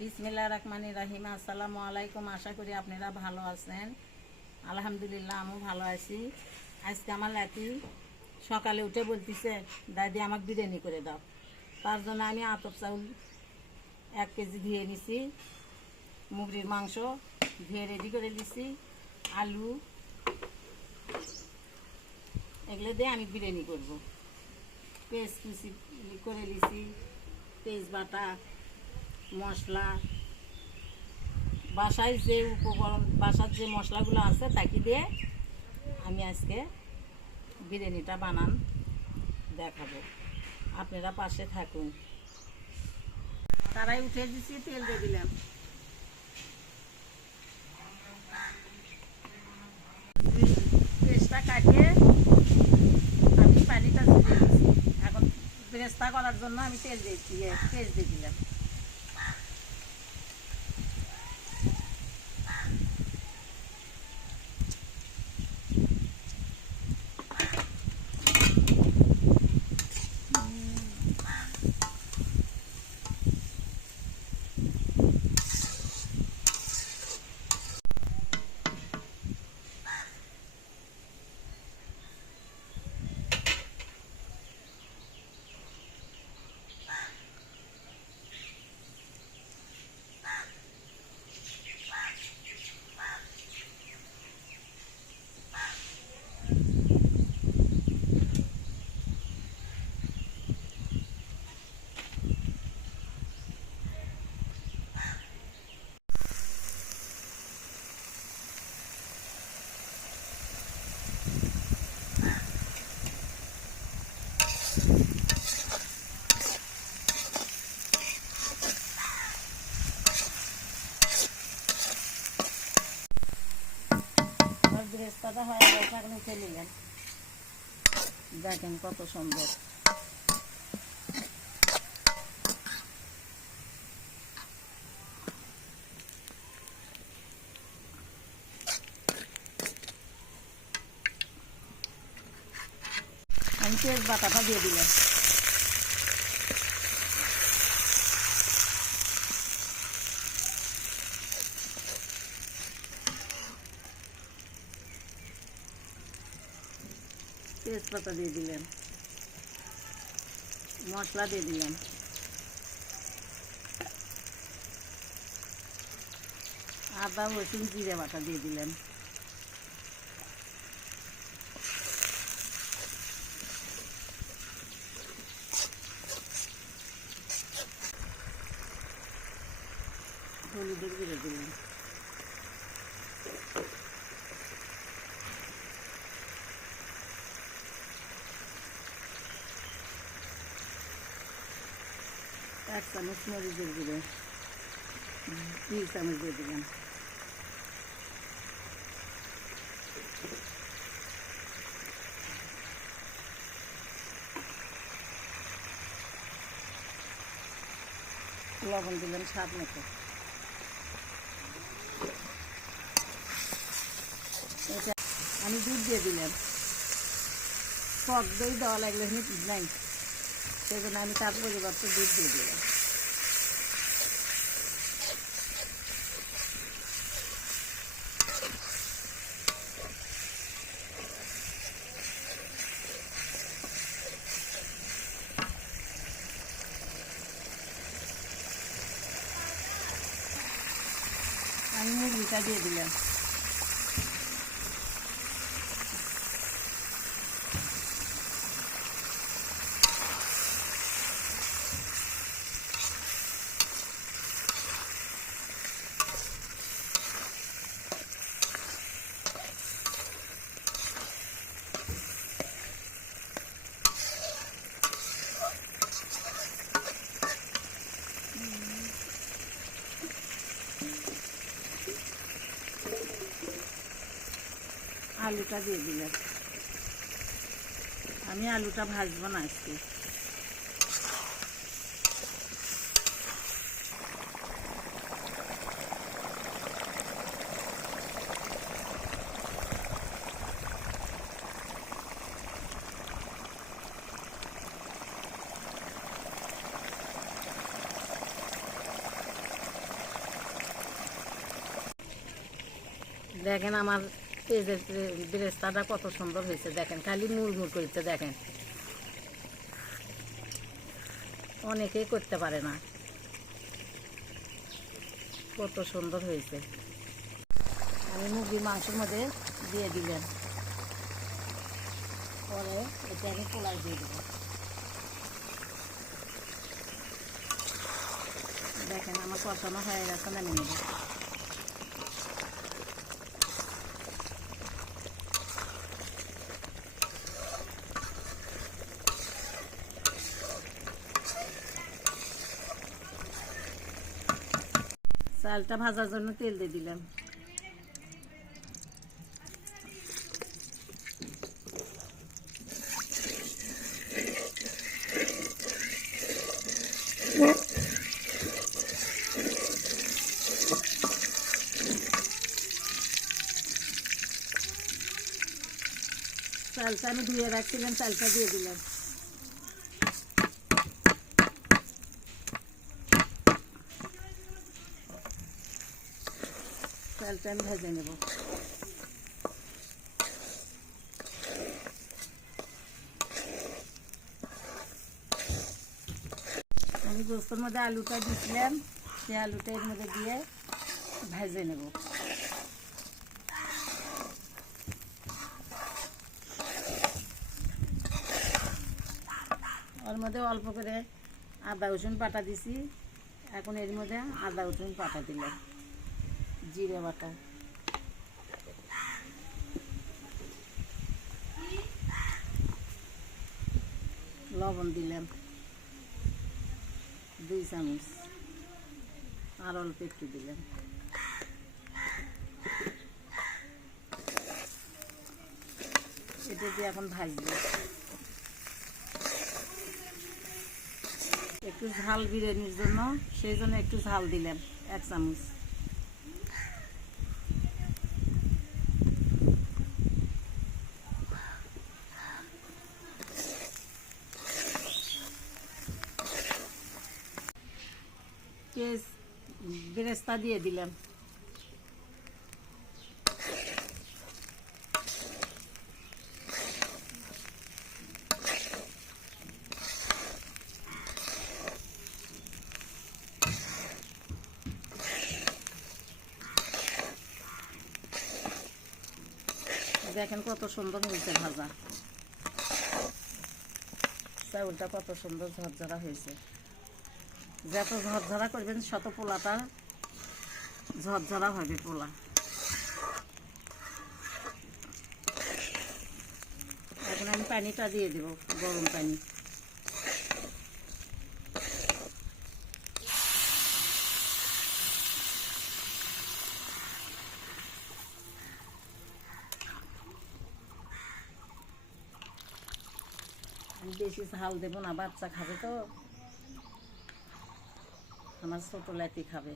বিসমিল্লাহির রহমানির রহিম। আসসালামু আলাইকুম। আশা করি আপনারা ভালো আছেন। আলহামদুলিল্লাহ আমিও ভালো আছি। আজকে আমার লাতি সকালে উঠে বলতেছে, দাদি আমাকে বিরিয়ানি করে দাও। তার জন্য আমি আতপ চাউল 1 কেজি ধুয়ে নিছি, মুরগির মাংস ধুয়ে রেডি করে নিছি, আলু এগুলো দিয়ে আমি বিরিয়ানি করব। পেঁয়াজ কুচি করে নিছি, তেজপাতা, মশলা, বাসায় যে উপকরণ, বাসার যে মশলাগুলো আছে তাকে দিয়ে আমি আজকে বিরিয়ানিটা বানান দেখাবো। আপনারা পাশে থাকুন। তারাই উঠে দিচ্ছি, তেল দিয়ে দিলাম। পেস্টটা কাটিয়ে আমি পানিটা দিয়ে দিচ্ছি। এখন পেস্টটা করার জন্য আমি তেল দিয়েছি, পেস্ট দিয়ে দিলাম। বেরেস্তাটা হয়ে গেছে, এখন উঠে নিলেন। দেখেন কত সুন্দর। আমি তেজপাতাটা দিয়ে দিলাম। তেজপাতা দিয়ে দিলাম, মশলা দিয়ে দিলাম, আদা রসুন জিরে বাটা দিয়ে দিলাম, হলুদের গুঁড়ো দিলাম, এক চামচ মরিচের গুঁড়ো, 2 চামচ দিয়ে দিলাম। লবণ দিলাম স্বাদ মতো। এটা আমি দুধ দিয়ে দিলাম। টক দই দেওয়া লাগলে দুধ নাই, সেই জন্য আমি তার পরিবর্তে দুধ দিয়ে দিলাম। আমি মুরগিটা দিয়ে দিলাম। আলুটা দিয়ে দিলাম। আমি আলুটা ভাজবো না আজকে। দেখেন আমার পেঁয়াজের বেরেস্তাটা কত সুন্দর হয়েছে, দেখেন খালি মুড়মুড় করছে, দেখেন অনেকেই করতে পারে না, কত সুন্দর হয়েছে। আমি মুরগির মাংসের মধ্যে দিয়ে দিলাম, পরে এটা আমি পোলাও দিয়ে দেবো। দেখেন আমার কষানো হয়ে গেছে, নামিয়ে নেব। চালটা ভাজার জন্য তেল দিয়ে দিলাম। চালটা আমি ধুয়ে রাখছিলাম, চালটা দিয়ে দিলাম। চালটা আমি ভেজে নেব। আমি গোস্তর মধ্যে আলুটা দিয়েছিলাম, সেই আলুটা এর মধ্যে দিয়ে ভেজে নেব। ওর মধ্যে অল্প করে আদা রসুন বাটা দিছি, এখন এর মধ্যে আদা রসুন বাটা দিলাম, জিরে বাটা, লবণ দিলাম 2 চামচ, আর অল্প একটু দিলাম। এটা দিয়ে এখন ভাজবো। একটু ঝাল বিরিয়ানির জন্য, সেই জন্য একটু ঝাল দিলাম 1 চামচ। পেঁয়াজ বেরেস্তা দিয়ে দিলাম। দেখেন কত সুন্দর হয়েছে ভাজা, চাউলটা কত সুন্দর ঝরঝরা হয়েছে। যত ঝরঝরা করবেন শত পোলাটা ঝরঝরা হবে পোলা। এখন আমি পানিটা দিয়ে দেব, গরম পানি। আমি বেশি ঝাল দেবো না, বাচ্চা খাবে তো, আমার ছোট লাতি খাবে।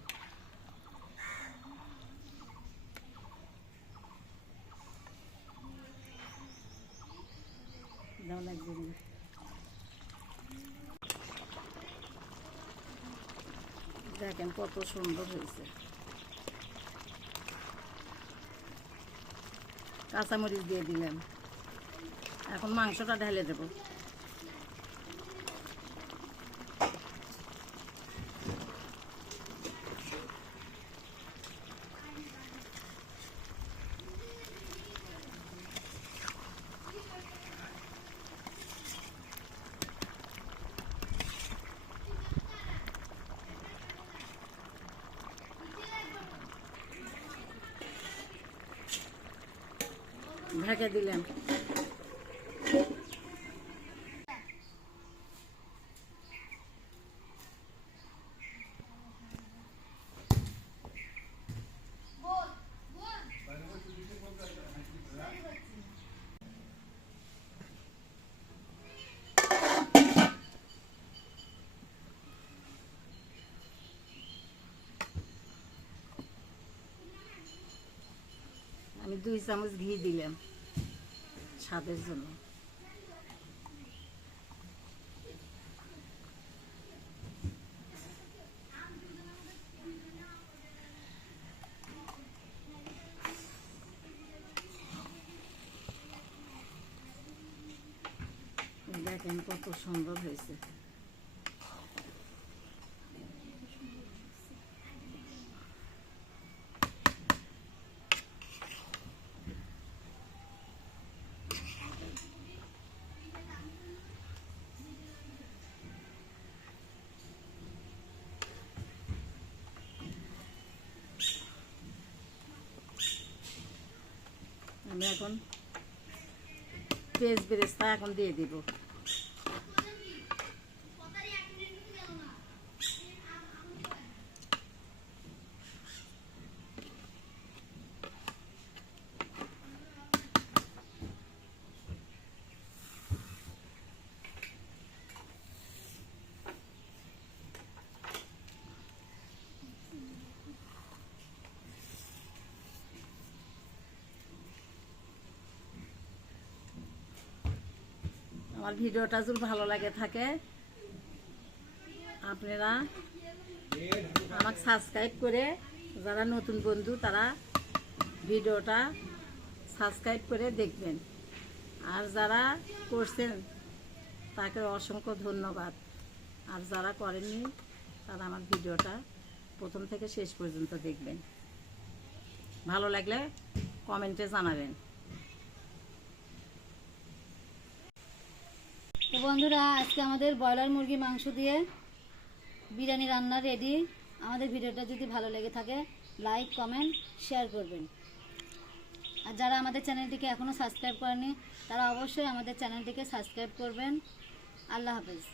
দেখেন কত সুন্দর হয়েছে। কাঁচামরিচ দিয়ে দিলাম, এখন মাংসটা ঢেলে দেব। ঢেকে দিলাম। আমি 2 চামচ ঘি দিলাম স্বাদের জন্য। দেখেন কত সুন্দর হয়েছে। আমি এখন পেঁয়াজ বেরেস্তা এখন দিয়ে দিব। আমার ভিডিওটা যদি ভালো লাগে থাকে আপনারা আমাকে সাবস্ক্রাইব করে, যারা নতুন বন্ধু তারা ভিডিওটা সাবস্ক্রাইব করে দেখবেন, আর যারা করছেন তাকে অসংখ্য ধন্যবাদ, আর যারা করেননি তারা আমার ভিডিওটা প্রথম থেকে শেষ পর্যন্ত দেখবেন। ভালো লাগলে কমেন্টে জানাবেন। তো বন্ধুরা, আজকে আমাদের ব্রয়লার মুরগি মাংস দিয়ে বিরিয়ানি রান্না রেডি। আমাদের ভিডিওটা যদি ভালো লেগে থাকে লাইক কমেন্ট শেয়ার করবেন, আর যারা আমাদের চ্যানেলটিকে এখনও সাবস্ক্রাইব করেনি তারা অবশ্যই আমাদের চ্যানেলটিকে সাবস্ক্রাইব করবেন। আল্লাহ হাফেজ।